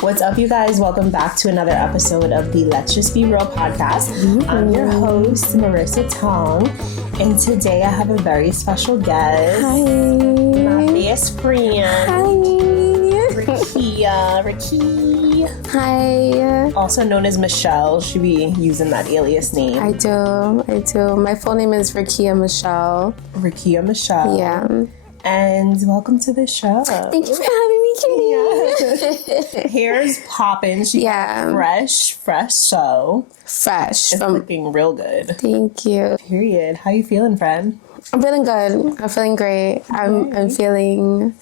What's up, you guys? Welcome back to another episode of the Let's Just Be Real podcast. I'm your host, Marissa Tonge, and today I have a very special guest. Hi. My best friend. Hi. Rikeya. Hi. Also known as Michelle. Should be using that alias name. I do. My full name is Rikeya Michele. Rikeya Michele. Yeah. And welcome to the show. Thank you for having me, Kitty. Hair's popping. She's fresh show. Fresh. It's looking real good. Thank you. Period. How you feeling, friend? I'm feeling good. I'm feeling great. I'm feeling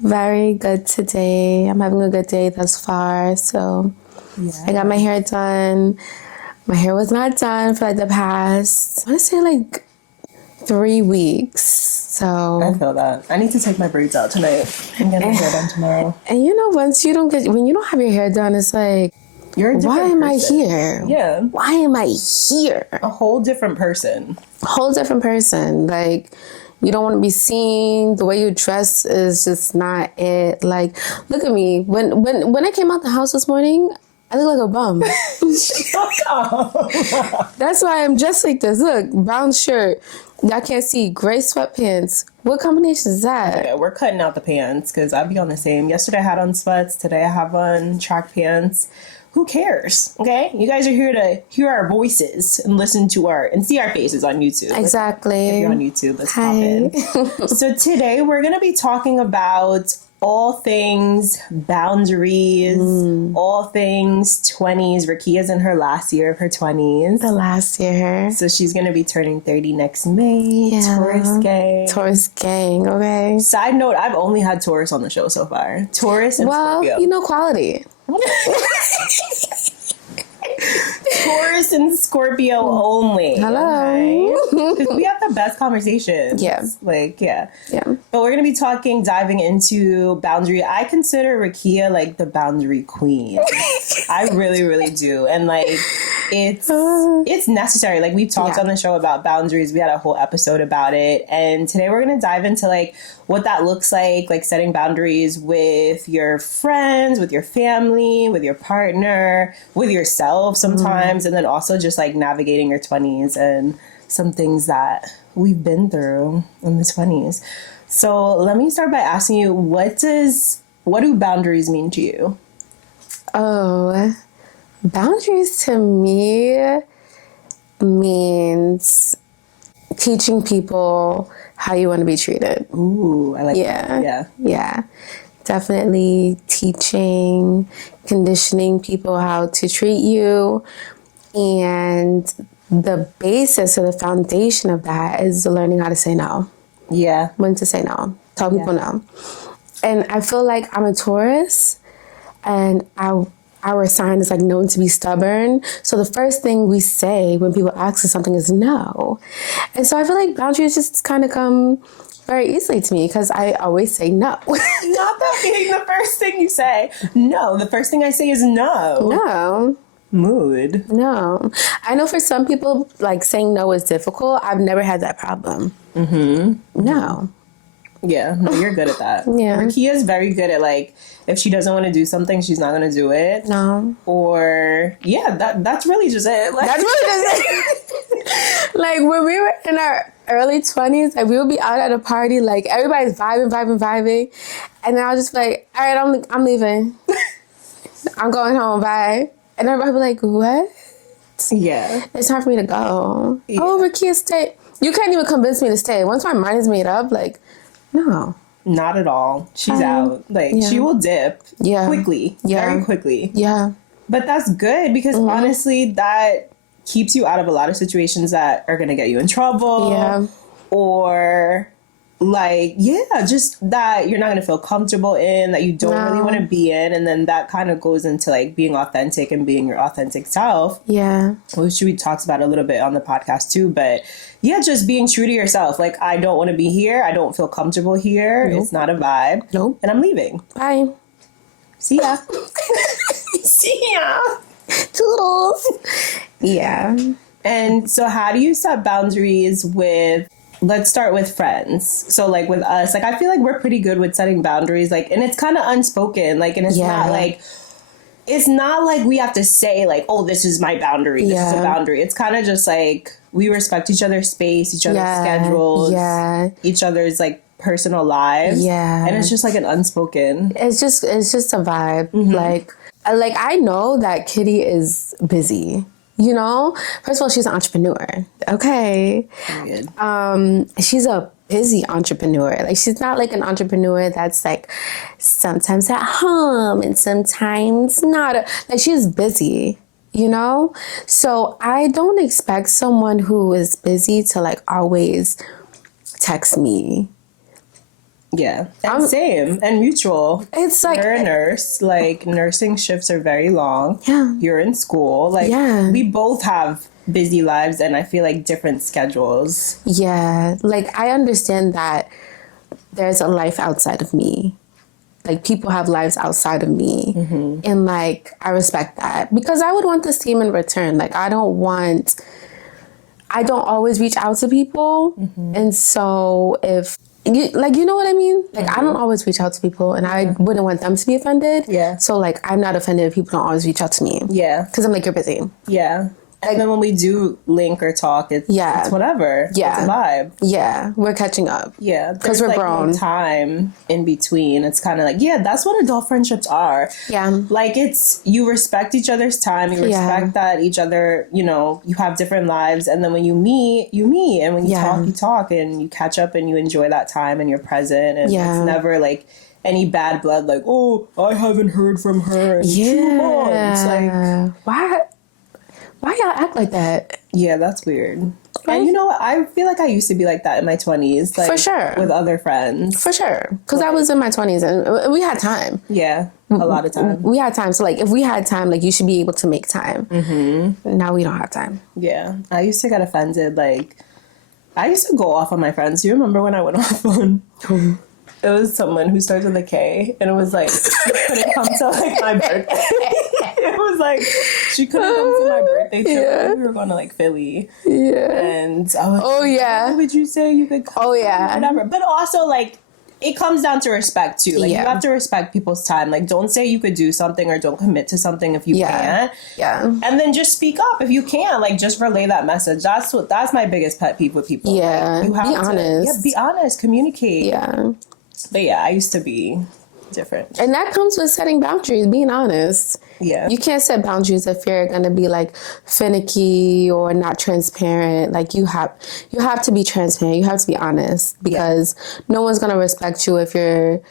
very good today. I'm having a good day thus far. So I got my hair done. My hair was not done for like the past, I want to say like 3 weeks. So I feel that. I need to take my braids out tonight and get my hair done tomorrow. And you know, when you don't have your hair done, it's like, you're a different why am person. I here? Yeah. Why am I here? A whole different person. Like, you don't want to be seen. The way you dress is just not it. Like, look at me. When I came out the house this morning, I look like a bum. That's why I'm dressed like this. Look, brown shirt. Y'all can't see. Gray sweatpants. What combination is that? Yeah, we're cutting out the pants because I'd be on the same. Yesterday I had on sweats. Today I have on track pants. Who cares? Okay? You guys are here to hear our voices and listen to and see our faces on YouTube. Exactly. If you're on YouTube, let's pop in. So today we're going to be talking about all things boundaries, all things 20s. Rikeya's in her last year of her 20s. The last year. So she's going to be turning 30 next May. Yeah. Taurus gang. Okay. Side note, I've only had Taurus on the show so far. Taurus and Scorpio. You know quality. Taurus and Scorpio only. Hello. Because we have the best conversations. Yeah. Yeah. Yeah. But we're going to be diving into boundary. I consider Rikeya like the boundary queen. I really, really do. And like, it's necessary. Like, we talked on the show about boundaries. We had a whole episode about it. And today we're going to dive into like what that looks like setting boundaries with your friends, with your family, with your partner, with yourself sometimes, and then also just like navigating your 20s and some things that we've been through in the 20s. So let me start by asking you, what do boundaries mean to you? Oh, boundaries to me means teaching people how you want to be treated. Ooh, I like that. Yeah. Definitely teaching, conditioning people how to treat you. And the basis or the foundation of that is learning how to say no. Yeah. When to say no. Tell people no. And I feel like I'm a Taurus, and our sign is like known to be stubborn. So the first thing we say when people ask us something is no. And so I feel like boundaries just kind of come very easily to me because I always say no. Not that being the first thing you say. No, the first thing I say is no. No. Mood. No. I know for some people, like, saying no is difficult. I've never had that problem. No. Yeah, no, you're good at that. Yeah. Rikeya's very good at, like, if she doesn't want to do something, she's not going to do it. No. Or, that's really just it. Like, That's really just it. Like, when we were in our early 20s, like, we would be out at a party, like, everybody's vibing. And then I'll just be like, all right, I'm leaving. I'm going home, bye. And everybody would be like, what? Yeah. It's time for me to go. Yeah. Oh, Rikeya, stay. You can't even convince me to stay. Once my mind is made up, like, no. Not at all. She's out. Like, she will dip quickly. Yeah. Very quickly. Yeah. But that's good because honestly, that keeps you out of a lot of situations that are going to get you in trouble. Yeah. Or like, just that you're not going to feel comfortable in, that you don't really want to be in. And then that kind of goes into like being authentic and being your authentic self. Yeah. Which we talked about a little bit on the podcast too. But yeah, just being true to yourself. Like, I don't want to be here. I don't feel comfortable here. Nope. It's not a vibe. Nope. And I'm leaving. Bye. See ya. See ya. Toodles. Yeah. And so how do you set boundaries with, let's start with friends. So like with us, like I feel like we're pretty good with setting boundaries, like, and it's kind of unspoken, like, and it's not like, it's not like we have to say like, oh, this is my boundary. This is a boundary. It's kind of just like we respect each other's space, each other's schedules, each other's like personal lives. Yeah. And it's just like an unspoken. It's just a vibe. Like I know that Kitty is busy. You know, first of all, she's an entrepreneur. Okay. She's a busy entrepreneur. Like, she's not like an entrepreneur that's like sometimes at home and sometimes not. Like, she's busy, you know? So I don't expect someone who is busy to like always text me. Yeah, and same and mutual. It's like you're a nurse. Like, nursing shifts are very long. Yeah, you're in school. Like, we both have busy lives, and I feel like different schedules. Yeah, like I understand that there's a life outside of me. Like, people have lives outside of me, and like I respect that because I would want the same in return. Like, I don't always reach out to people, and so if you know what I mean? Like, I don't always reach out to people, and I wouldn't want them to be offended. Yeah. So, like, I'm not offended if people don't always reach out to me. Yeah. Because I'm like, you're busy. Yeah. And then when we do link or talk, it's whatever. Yeah. It's a vibe. Yeah. We're catching up. Yeah. Because we're grown. No time in between. It's kind of like, that's what adult friendships are. Yeah. Like, it's, you respect each other's time. You respect that each other, you know, you have different lives. And then when you meet. And when you talk, and you catch up and you enjoy that time and you're present. And it's never like any bad blood, like, oh, I haven't heard from her in 2 months. Like, why y'all act like that? Yeah, that's weird. Right? And you know what? I feel like I used to be like that in my 20s. Like, for sure. With other friends. For sure. Because I was in my 20s and we had time. Yeah, a lot of time. We had time. So, like, if we had time, like, you should be able to make time. Now we don't have time. Yeah. I used to get offended. Like, I used to go off on my friends. Do you remember when I went off on... It was someone who starts with a K, and it was like, she couldn't come to like my birthday. It was like, she couldn't come to my birthday trip. We were going to like Philly. Yeah. And I was why would you say you could come? Whatever. But also, like, it comes down to respect too. Like, you have to respect people's time. Like, don't say you could do something or don't commit to something if you can't. Yeah. And then just speak up if you can. Like, just relay that message. That's my biggest pet peeve with people. Yeah. Like, you have be honest. Yeah, be honest. Communicate. Yeah. But yeah, I used to be different. And that comes with setting boundaries, being honest. Yeah. You can't set boundaries if you're going to be like finicky or not transparent. Like, you have to be transparent. You have to be honest because no one's going to respect you if you're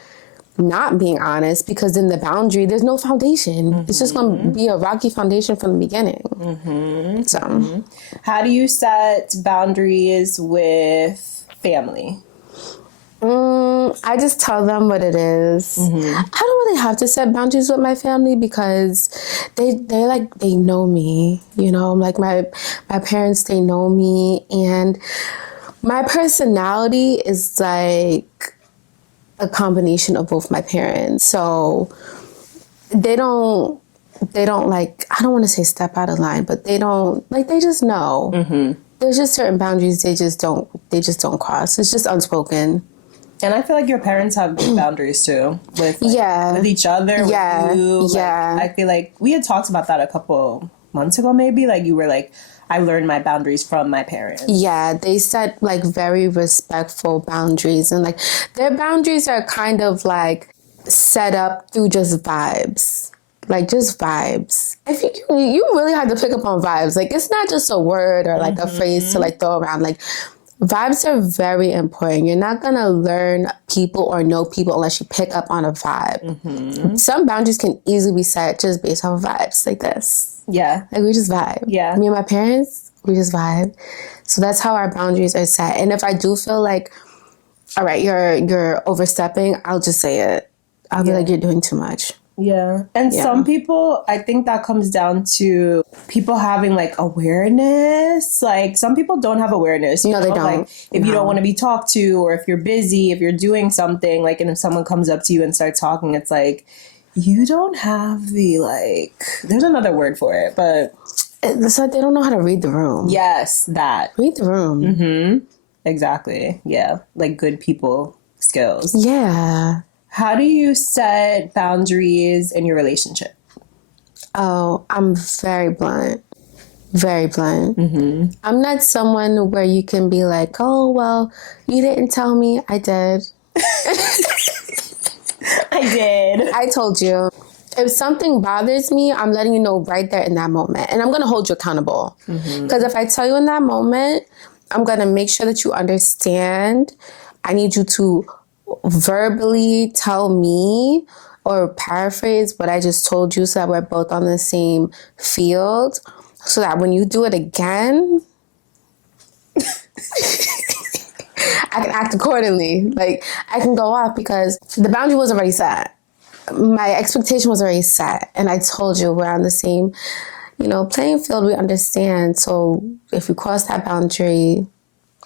not being honest, because in the boundary, there's no foundation. It's just going to be a rocky foundation from the beginning. So how do you set boundaries with family? I just tell them what it is. I don't really have to set boundaries with my family because they know me, you know, like my parents, they know me, and my personality is like a combination of both my parents. So they don't like, I don't want to say step out of line, but they don't like, they just know. There's just certain boundaries they just don't cross. It's just unspoken. And I feel like your parents have boundaries too with with each other, with you. Yeah. Like, I feel like we had talked about that a couple months ago, maybe. Like, you were like, I learned my boundaries from my parents. Yeah, they set like very respectful boundaries, and like their boundaries are kind of like set up through just vibes. Like, just vibes. I think you really have to pick up on vibes. Like, it's not just a word or like a phrase to like throw around. Like, vibes are very important. You're not going to learn people or know people unless you pick up on a vibe. Some boundaries can easily be set just based off of vibes, like this. Yeah. Like, we just vibe. Yeah. Me and my parents, we just vibe. So that's how our boundaries are set. And if I do feel like, all right, you're overstepping, I'll just say it. I'll be like, you're doing too much. Yeah. And some people, I think that comes down to people having like awareness. Like, some people don't have awareness. No, they don't. Like, if you don't want to be talked to, or if you're busy, if you're doing something, like, and if someone comes up to you and starts talking, it's like, you don't have the, like, there's another word for it, but it's like they don't know how to read the room. Yes, that. Read the room. Exactly. Yeah. Like, good people skills. Yeah. How do you set boundaries in your relationship? Oh, I'm very blunt. Very blunt. Mm-hmm. I'm not someone where you can be like, oh, well, you didn't tell me. I did. I did. I told you. If something bothers me, I'm letting you know right there in that moment. And I'm going to hold you accountable. Because if I tell you in that moment, I'm going to make sure that you understand. I need you to verbally tell me or paraphrase what I just told you so that we're both on the same field. So that when you do it again, I can act accordingly. Like, I can go off because the boundary was already set. My expectation was already set. And I told you we're on the same, playing field. We understand. So if we cross that boundary,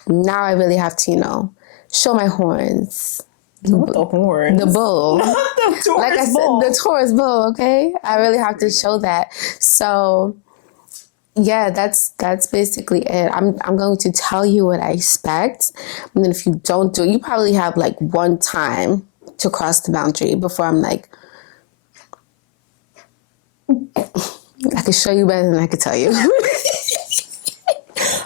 now I really have to, show my horns. What the horns? The bull. The Taurus like I said, bull. the Taurus bull, okay? I really have to show that. So... yeah, that's basically it. I'm going to tell you what I expect. And then if you don't do it, you probably have like one time to cross the boundary before I'm like, I can show you better than I could tell you.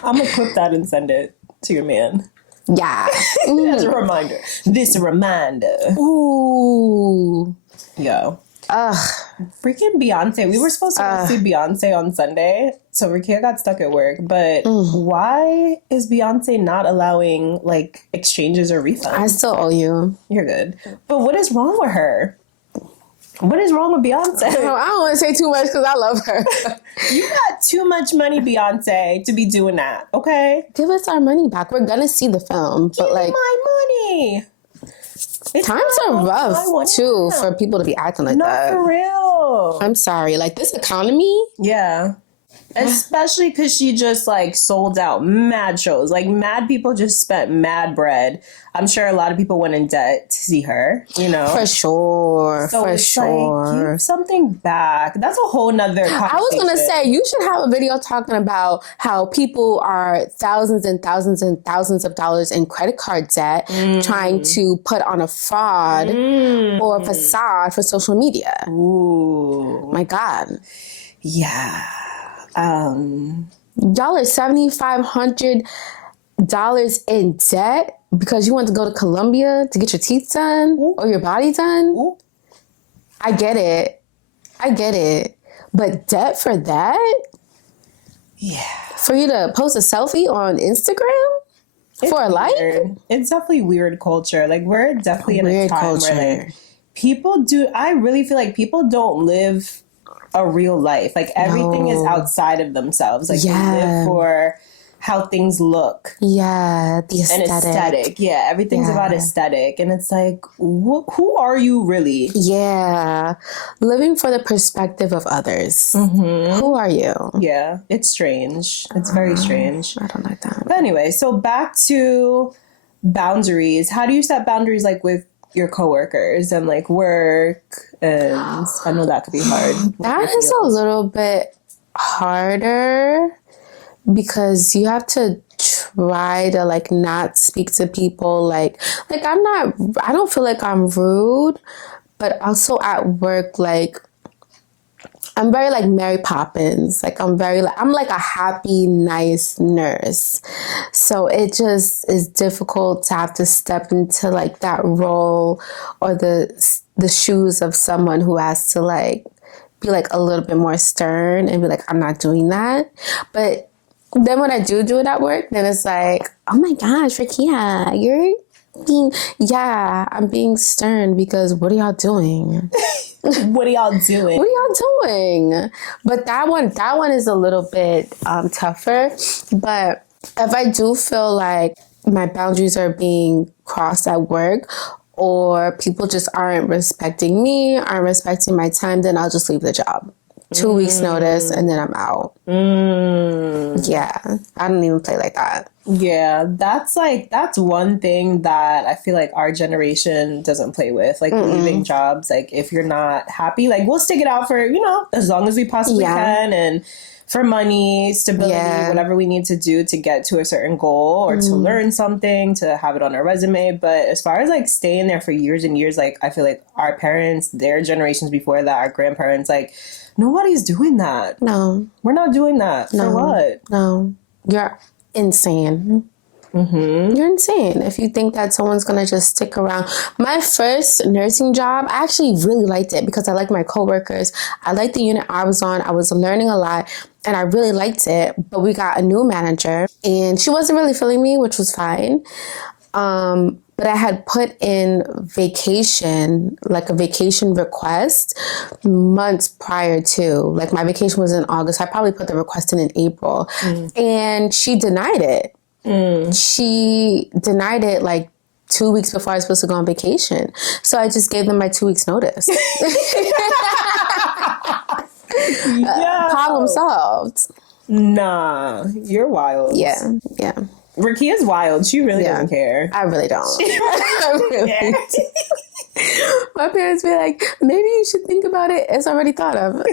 I'm going to clip that and send it to your man. Yeah. As a reminder. This reminder. Ooh. Yo. Ugh. Freaking Beyonce. We were supposed to go see Beyonce on Sunday. So Rikeya got stuck at work. But why is Beyonce not allowing like exchanges or refunds? I still owe you. You're good. But what is wrong with her? What is wrong with Beyonce? I don't want to say too much because I love her. You got too much money, Beyonce, to be doing that. Okay? Give us our money back. We're going to see the film. But Give me like, my money. It's times are rough too now. for people to be acting like Not that. for real. I'm sorry. Like this economy. Yeah. Especially because she just like sold out mad shows. Like mad people just spent mad bread. I'm sure a lot of people went in debt to see her, For sure. So for it's sure. like, give something back. That's a whole nother conversation. I was going to say, you should have a video talking about how people are thousands and thousands and thousands of dollars in credit card debt trying to put on a fraud or a facade for social media. Ooh. My God. Yeah. Y'all are $7,500 in debt because you want to go to Colombia to get your teeth done or your body done. Ooh. I get it. But debt for that? Yeah. For you to post a selfie on Instagram? For a like? It's definitely weird culture. Like we're definitely in a time where like people do. I really feel like people don't live a real life. Like everything is outside of themselves. Like they live for how things look. Yeah, the aesthetic. And aesthetic. Yeah, everything's about aesthetic. And it's like, who are you really? Yeah, living for the perspective of others. Who are you? Yeah, it's strange. It's very strange. I don't like that. But anyway, so back to boundaries. How do you set boundaries like with your coworkers and like work? And I know that could be hard. That is a little bit harder because you have to try to like not speak to people like I don't feel like I'm rude, but also at work, like I'm very like Mary Poppins. Like I'm like a happy, nice nurse. So it just is difficult to have to step into like that role or the shoes of someone who has to like be like a little bit more stern and be like, I'm not doing that. But then when I do it at work, then it's like, oh my gosh, Rikeya, I'm being stern because what are y'all doing? What are y'all doing? But that one is a little bit tougher. But if I do feel like my boundaries are being crossed at work or people just aren't respecting me, aren't respecting my time, then I'll just leave the job. 2 weeks notice and then I'm out. Yeah, I don't even play like that. Yeah, that's one thing that I feel like our generation doesn't play with. Like leaving jobs, like if you're not happy, like we'll stick it out for, as long as we possibly can and for money, stability, whatever we need to do to get to a certain goal or to learn something, to have it on our resume. But as far as like staying there for years and years, like I feel like our parents, their generations before that, our grandparents, like nobody's doing that. No. We're not doing that. For what? No. You're insane. You're insane if you think that someone's gonna just stick around. My first nursing job, I actually really liked it because I liked my coworkers. I liked the unit I was on. I was learning a lot and I really liked it. But we got a new manager and she wasn't really feeling me, which was fine. But I had put in vacation, like a vacation request months prior to. Like my vacation was in August. I probably put the request in April and she denied it. She denied it like 2 weeks before I was supposed to go on vacation. So I just gave them my 2 weeks notice. Problem solved. Nah, you're wild. Yeah. Rikeya's wild. She really doesn't care. I really don't. I really don't. My parents be like, maybe you should think about it. It's already thought of.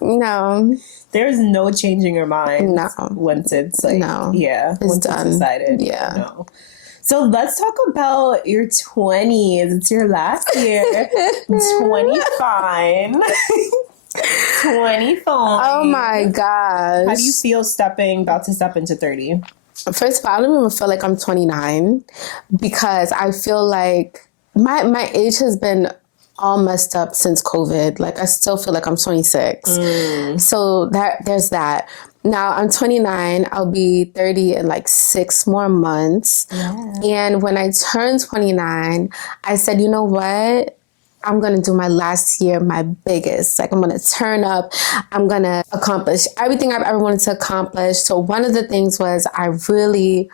No. There's no changing your mind. No. Once it's like, it's once done. It's decided. Yeah. No. So let's talk about your 20s. It's your last year. 25. 25. Oh my gosh. How do you feel about to step into 30? First of all, I don't even feel like I'm 29 because I feel like my age has been all messed up since COVID. Like I still feel like I'm 26. So there's that. Now I'm 29. I'll be 30 in like 6 more months. Yeah. And when I turned 29, I said, you know what? I'm going to do my last year my biggest. Like I'm going to turn up. I'm going to accomplish everything I've ever wanted to accomplish. So one of the things was I really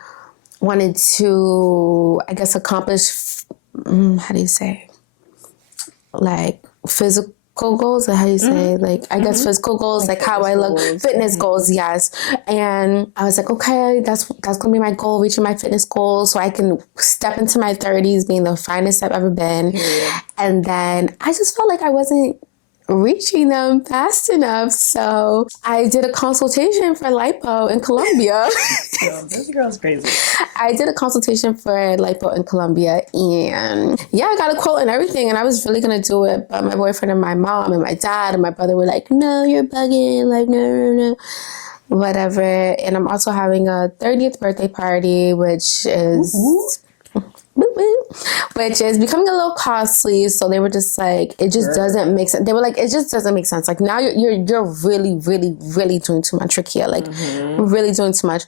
wanted to, I guess, accomplish, how do you say? Like physical goals, or how do you say? Like, I guess physical goals, like how I look, fitness goals, yes. And I was like, okay, that's going to be my goal, reaching my fitness goals so I can step into my 30s being the finest I've ever been. And then I just felt like I wasn't reaching them fast enough. So I did a consultation for lipo in Colombia. This girl's crazy. I did a consultation for lipo in Colombia and I got a quote and everything and I was really going to do it. But my boyfriend and my mom and my dad and my brother were like, no, you're bugging. Like, no. Whatever. And I'm also having a 30th birthday party, which is... which is becoming a little costly. So they were just like, it just doesn't make sense. They were like, it just doesn't make sense. Like now you're really, really, really doing too much, Rikeya. Like really doing too much.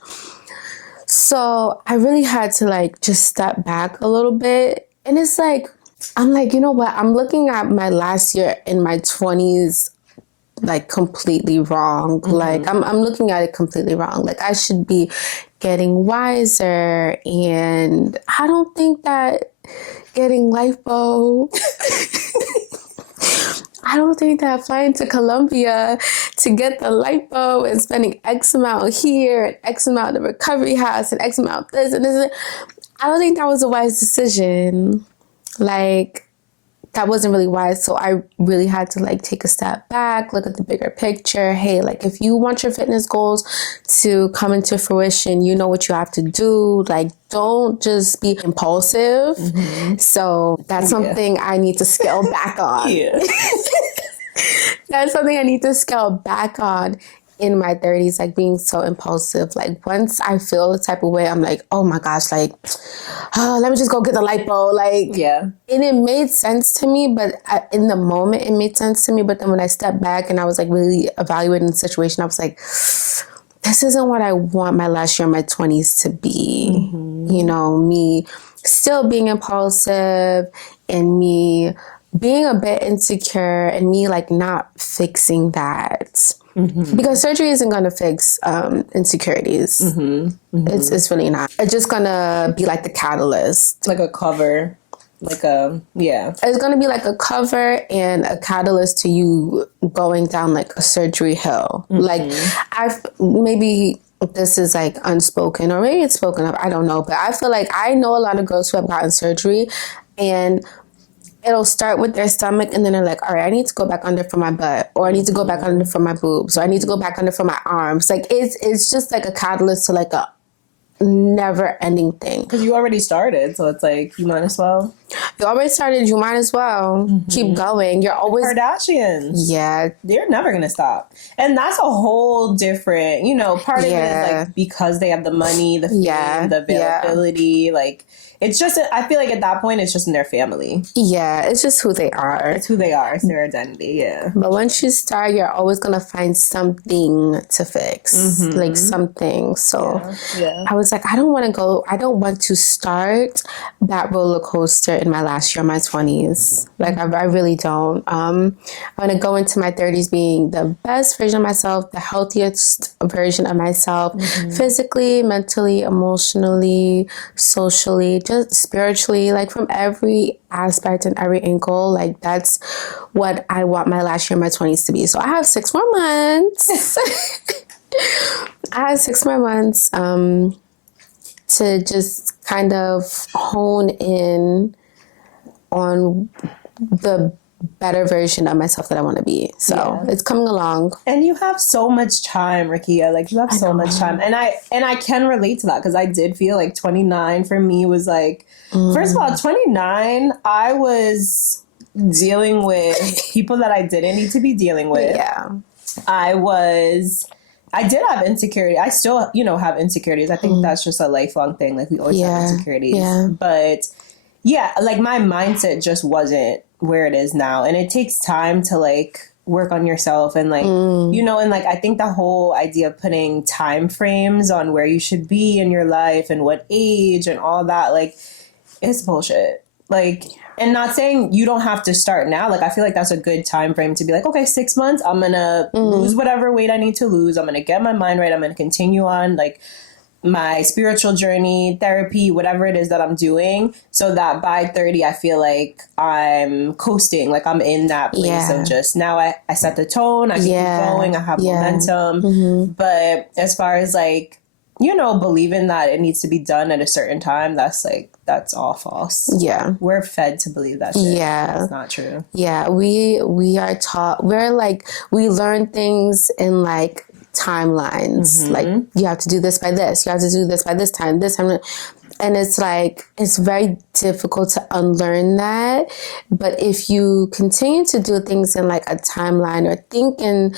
So I really had to like just step back a little bit. And it's like, I'm like, you know what? I'm looking at my last year in my 20s like completely wrong. Like I'm looking at it completely wrong. Like I should be getting wiser, and I don't think that getting lipo I don't think that flying to Colombia to get the lipo and spending X amount here and X amount in the recovery house and X amount this and this, I don't think that was a wise decision. Like, that wasn't really wise. So I really had to like take a step back, look at the bigger picture. Hey, like if you want your fitness goals to come into fruition, you know what you have to do. Like, don't just be impulsive. So that's something I need to scale back on. That's something I need to scale back on in my 30s, like being so impulsive. Like once I feel the type of way, I'm like, oh my gosh, like, let me just go get the lipo. Like, and it made sense to me, but in the moment it made sense to me. But then when I stepped back and I was like really evaluating the situation, I was like, this isn't what I want my last year in my 20s to be. You know, me still being impulsive and me being a bit insecure and me like not fixing that. Because surgery isn't going to fix insecurities. It's really not. It's just going to be like the catalyst. Like a cover. Like a, It's going to be like a cover and a catalyst to you going down like a surgery hill. Like maybe this is like unspoken or maybe it's spoken of. I don't know. But I feel like I know a lot of girls who have gotten surgery and it'll start with their stomach, and then they're like, all right, I need to go back under for my butt, or I need to go back under for my boobs, or I need to go back under for my arms. Like, it's just like a catalyst to like a never ending thing. Because you already started, so it's like, you might as well. You already started, you might as well keep going. You're always Kardashians. Yeah. They're never gonna stop. And that's a whole different, part of it is like because they have the money, the fame, the availability, like it's just, I feel like at that point, it's just in their family. Yeah, it's just who they are. It's who they are. It's their identity, yeah. But once you start, you're always going to find something to fix. Like something. So I was like, I don't want to start that roller coaster in my last year of my 20s. Like, I really don't. I want to go into my 30s being the best version of myself, the healthiest version of myself, physically, mentally, emotionally, socially, just spiritually, like from every aspect and every angle. Like, that's what I want my last year of my 20s to be. So I have 6 more months. I have 6 more months to just kind of hone in on the better version of myself that I want to be. So it's coming along. And you have so much time, Rikeya. Like, you have so much time. And I can relate to that because I did feel like 29 for me was like, first of all, 29, I was dealing with people that I didn't need to be dealing with. Yeah. I did have insecurity. I still, have insecurities. I think that's just a lifelong thing. Like, we always have insecurities. Yeah. But yeah, like my mindset just wasn't where it is now. And it takes time to like work on yourself and like, and like, I think the whole idea of putting time frames on where you should be in your life and what age and all that, like, it's bullshit. Like, and not saying you don't have to start now. Like, I feel like that's a good time frame to be like, okay, 6 months, I'm going to lose whatever weight I need to lose. I'm going to get my mind right. I'm going to continue on like my spiritual journey, therapy, whatever it is that I'm doing, so that by 30, I feel like I'm coasting, like I'm in that place of just now I set the tone, I can keep going, I have momentum. But as far as like, believing that it needs to be done at a certain time, that's all false. Yeah. We're fed to believe that shit. Yeah. It's not true. Yeah. We are taught, we learn things in like timelines. Like, you have to do this by this, you have to do this by this time. And it's like, it's very difficult to unlearn that. But if you continue to do things in like a timeline or think in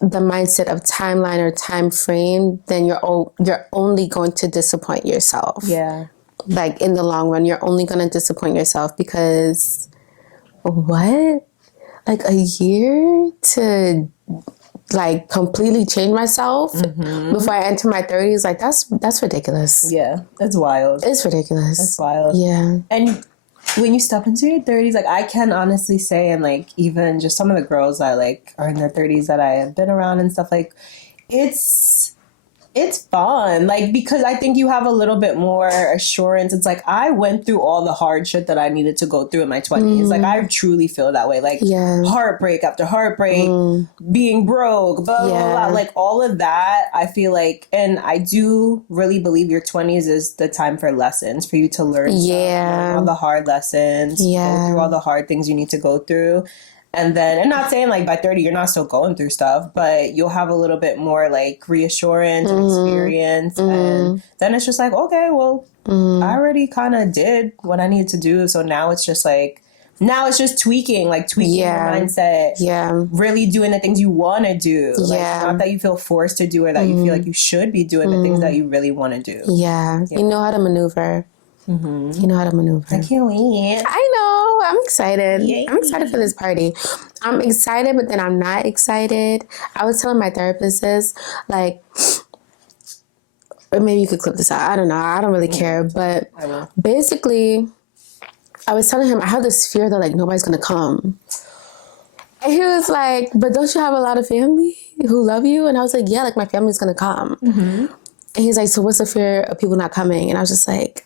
the mindset of timeline or time frame, then you're only going to disappoint yourself. Yeah. Like, in the long run, you're only going to disappoint yourself because what? Like, a year to like completely change myself before I enter my 30s, like that's ridiculous. Yeah, that's wild. It's ridiculous. That's wild. Yeah. And when you step into your 30s, like, I can honestly say, and like even just some of the girls that like are in their 30s that I have been around and stuff, like it's fun, like, because I think you have a little bit more assurance. It's like, I went through all the hard shit that I needed to go through in my 20s. Like, I truly feel that way. Like, heartbreak after heartbreak, being broke, blah, blah, blah. Like, all of that, I feel like, and I do really believe your 20s is the time for lessons, for you to learn stuff, learn all the hard lessons, go through all the hard things you need to go through. And then, and not saying like by 30 you're not still going through stuff, but you'll have a little bit more like reassurance and experience. And then it's just like, okay, well, I already kind of did what I needed to do. So now it's just like, tweaking your mindset. Yeah. Really doing the things you want to do. Like, not that you feel forced to do or that you feel like you should be doing the things that you really want to do. Yeah. You know how to maneuver. You know how to maneuver. I can't wait. I know. I'm excited. Yay. I'm excited for this party. I'm excited, but then I'm not excited. I was telling my therapist this, like, or maybe you could clip this out. I don't know. I don't really care. But basically, I was telling him I have this fear that like nobody's going to come. And he was like, but don't you have a lot of family who love you? And I was like, yeah, like my family's going to come. And he's like, so what's the fear of people not coming? And I was just like,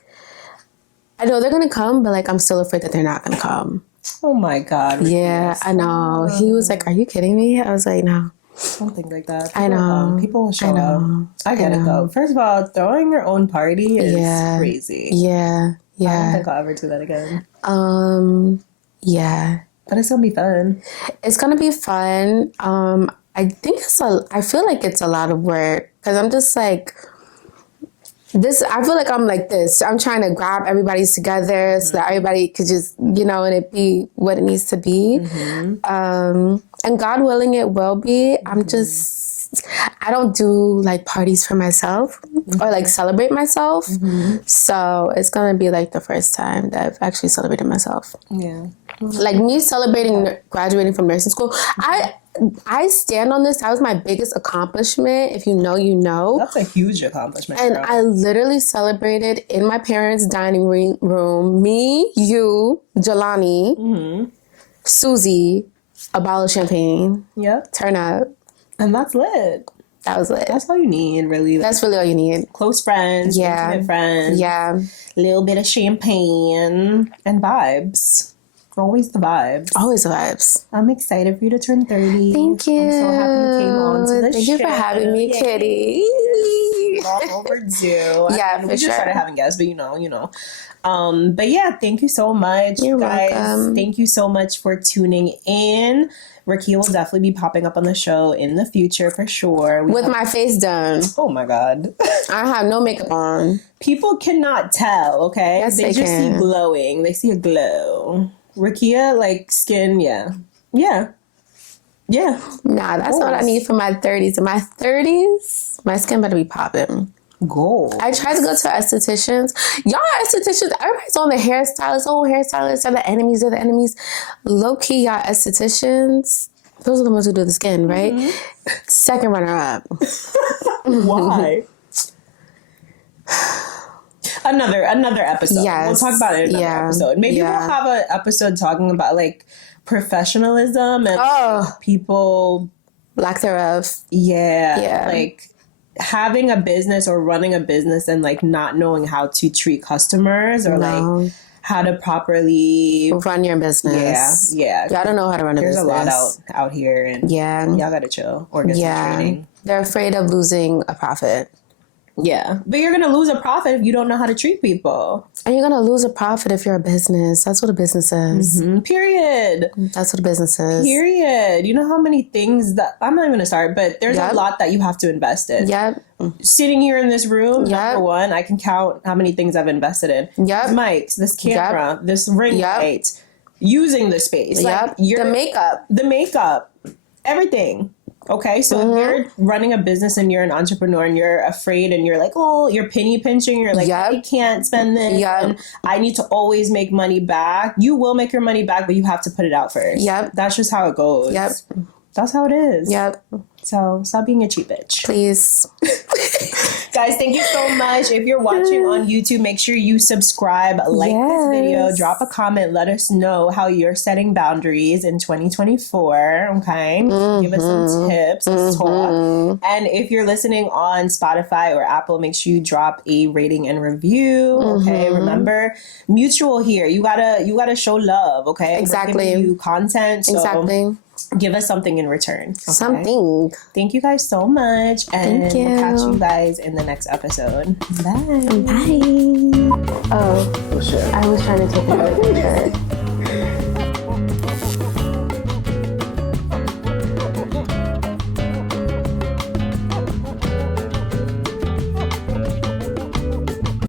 I know they're going to come, but like I'm still afraid that they're not going to come. Oh my God. Yeah, I know. He was like, are you kidding me? I was like, no. Don't think like that. I know. People will show up. I get it though. First of all, throwing your own party is crazy. Yeah. I don't think I'll ever do that again. Yeah. But it's gonna be fun. It's gonna be fun. I think I feel like it's a lot of work because I'm just like this. I feel like I'm like this. I'm trying to grab everybody's together so that everybody could just, and it be what it needs to be. And God willing, it will be. I don't do like parties for myself or like celebrate myself. So it's gonna be like the first time that I've actually celebrated myself. Yeah. Like me celebrating graduating from nursing school, I stand on this. That was my biggest accomplishment. If you know, you know. That's a huge accomplishment. And girl. I literally celebrated in my parents' dining room. Me, you, Jelani, Susie, a bottle of champagne. Yep. Turn up. And that's lit. That was lit. That's all you need, really. That's really all you need. Close friends, intimate friends. Yeah. Little bit of champagne and vibes. Always the vibes. Always the vibes. I'm excited for you to turn 30. Thank you. I'm so happy you came on to the show. Thank you for having me, Kitty. Long overdue. Yeah, we just started having guests, but you know. But yeah, thank you so much, You're guys. welcome. Thank you so much for tuning in. Rikeya will definitely be popping up on the show in the future for sure. With my face done. Oh my God. I have no makeup on. People cannot tell, okay? Yes, they they just can. see glowing. They see a glow. Rikeya, like skin, yeah. Yeah. Nah, that's what I need for my 30s. In my 30s, my skin better be popping. Gold. I tried to go to estheticians. Y'all estheticians, everybody's on the hairstylists. Oh, hairstylists are the enemies of the enemies. Low-key, y'all estheticians, those are the ones who do the skin, right? Second runner-up. Why? Another episode. Yes. We'll talk about it in another episode. Maybe we'll have an episode talking about like professionalism and people. Lack thereof. Yeah. Like having a business or running a business and like not knowing how to treat customers or like how to properly run your business. Yeah. Y'all don't know how to run a business. There's a lot out here and y'all gotta chill or get some training. They're afraid of losing a profit. Yeah. But you're going to lose a profit if you don't know how to treat people. And you're going to lose a profit if you're a business. That's what a business is. Period. That's what a business is. Period. You know how many things that... I'm not even going to start, but there's a lot that you have to invest in. Yep. Sitting here in this room, number one, I can count how many things I've invested in. Yep. Mics, this camera, this ring light, using the space. Like the makeup. Everything. Okay, so if you're running a business and you're an entrepreneur and you're afraid and you're like, oh, you're penny pinching, you're like, I can't spend this, and I need to always make money back. You will make your money back, but you have to put it out first. Yep. That's just how it goes. Yep. That's how it is. Yep. So stop being a cheap bitch. Please. Guys, thank you so much. If you're watching on YouTube, make sure you subscribe, like this video, drop a comment, let us know how you're setting boundaries in 2024. Okay. Give us some tips. Let's talk. And if you're listening on Spotify or Apple, make sure you drop a rating and review. Okay. Remember, mutual here. You gotta show love. Okay. Exactly. We're giving you content. So exactly. Give us something in return. Okay? Something. Thank you guys so much. And Thank you. We'll catch you guys in the next episode. Bye. Bye. Oh, shit. I was trying to take another picture.